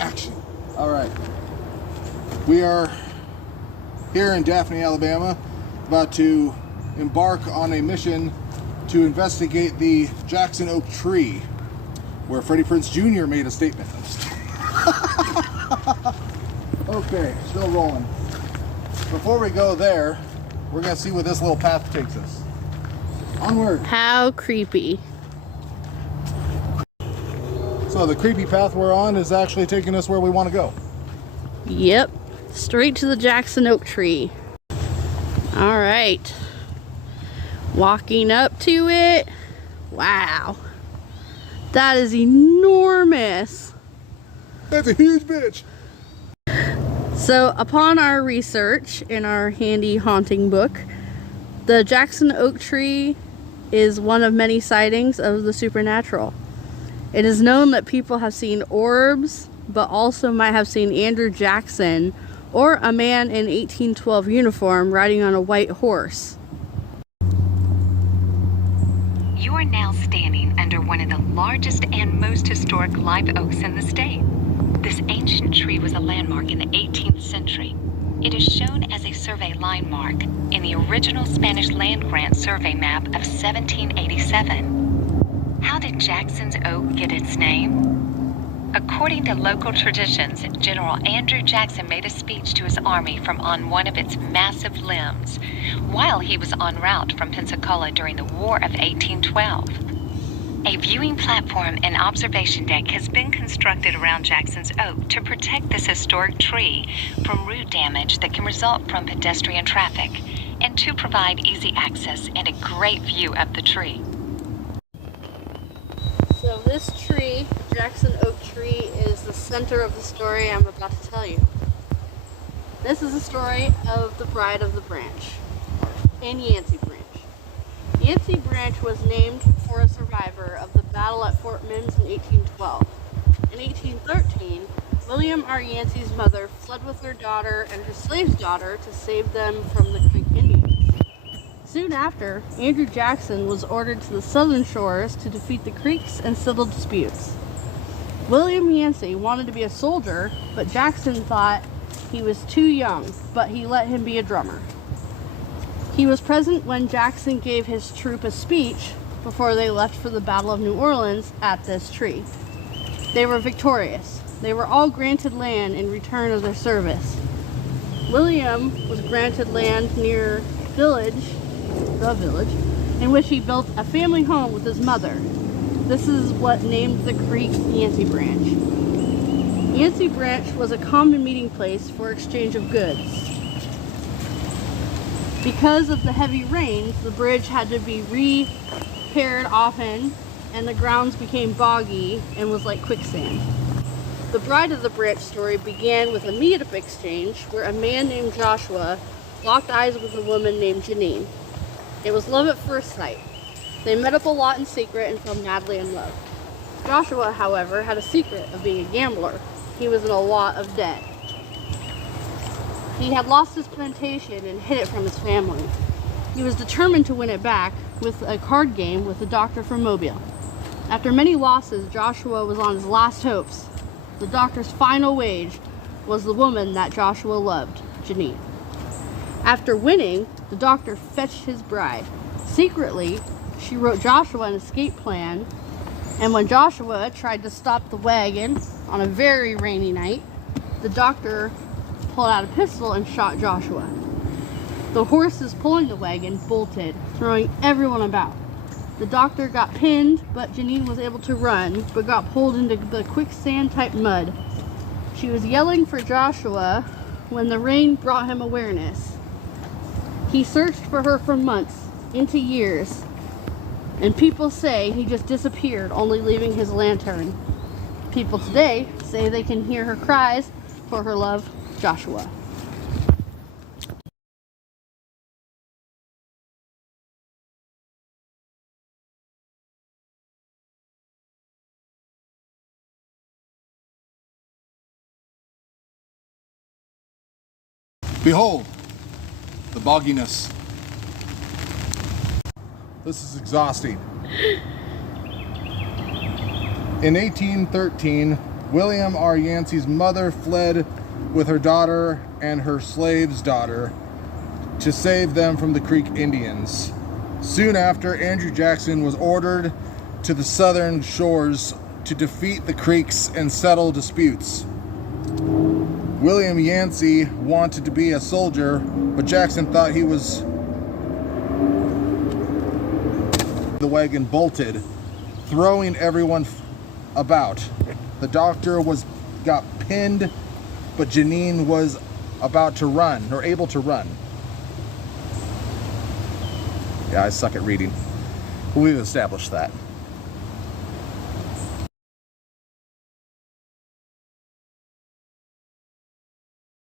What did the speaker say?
action. All right. We are here in Daphne, Alabama, about to embark on a mission to investigate the Jackson Oak tree, where Freddie Prinze Jr. made a statement. Okay, still rolling. Before we go there, we're gonna see where this little path takes us. Onward. How creepy. So the creepy path we're on is actually taking us where we want to go. Yep, straight to the Jackson Oak tree. All right, walking up to it. Wow, that is enormous. That's a huge bitch. So upon our research in our handy haunting book, the Jackson Oak tree is one of many sightings of the supernatural. It is known that people have seen orbs, but also might have seen Andrew Jackson or a man in 1812 uniform riding on a white horse. You are now standing under one of the largest and most historic live oaks in the state. This ancient tree was a landmark in the 18th century. It is shown as a survey line mark in the original Spanish land grant survey map of 1787. How did Jackson's Oak get its name? According to local traditions, General Andrew Jackson made a speech to his army from on one of its massive limbs while he was en route from Pensacola during the War of 1812. A viewing platform and observation deck has been constructed around Jackson's Oak to protect this historic tree from root damage that can result from pedestrian traffic and to provide easy access and a great view of the tree. So this tree, Jackson Oak tree, is the center of the story I'm about to tell you. This is the story of the Bride of the Branch and Yancey Branch. Yancey Branch was named for a survivor of the battle at Fort Mims in 1812. In 1813, William R. Yancey's mother fled with her daughter and her slave's daughter to save them from the Creek Indians. Soon after, Andrew Jackson was ordered to the southern shores to defeat the Creeks and settle disputes. William Yancey wanted to be a soldier, but Jackson thought he was too young, but he let him be a drummer. He was present when Jackson gave his troop a speech before they left for the Battle of New Orleans at this tree. They were victorious. They were all granted land in return of their service. William was granted land near the village, in which he built a family home with his mother. This is what named the creek Yancey Branch. Yancey Branch was a common meeting place for exchange of goods. Because of the heavy rains, the bridge had to be repaired often, and the grounds became boggy and was like quicksand. The Bride of the Branch story began with a meetup exchange where a man named Joshua locked eyes with a woman named Janine. It was love at first sight. They met up a lot in secret and fell madly in love. Joshua, however, had a secret of being a gambler. He was in a lot of debt. He had lost his plantation and hid it from his family. He was determined to win it back with a card game with a doctor from Mobile. After many losses, Joshua was on his last hopes. The doctor's final wage was the woman that Joshua loved, Janine. After winning, the doctor fetched his bride. Secretly, she wrote Joshua an escape plan, and when Joshua tried to stop the wagon on a very rainy night, the doctor pulled out a pistol and shot Joshua. The horses pulling the wagon bolted, throwing everyone about. The doctor got pinned, but Janine was able to run, but got pulled into the quicksand-type mud. She was yelling for Joshua when the rain brought him awareness. He searched for her for months, into years, and people say he just disappeared, only leaving his lantern. People today say they can hear her cries for her love, Joshua. Behold, the bogginess. This is exhausting. In 1813, William R. Yancey's mother fled with her daughter and her slave's daughter to save them from the Creek Indians. Soon after, Andrew Jackson was ordered to the southern shores to defeat the Creeks and settle disputes. William Yancey wanted to be a soldier, but Jackson thought he was... The wagon bolted, throwing everyone about. The doctor got pinned, but Janine was about to run, or able to run. Yeah, I suck at reading. We've established that.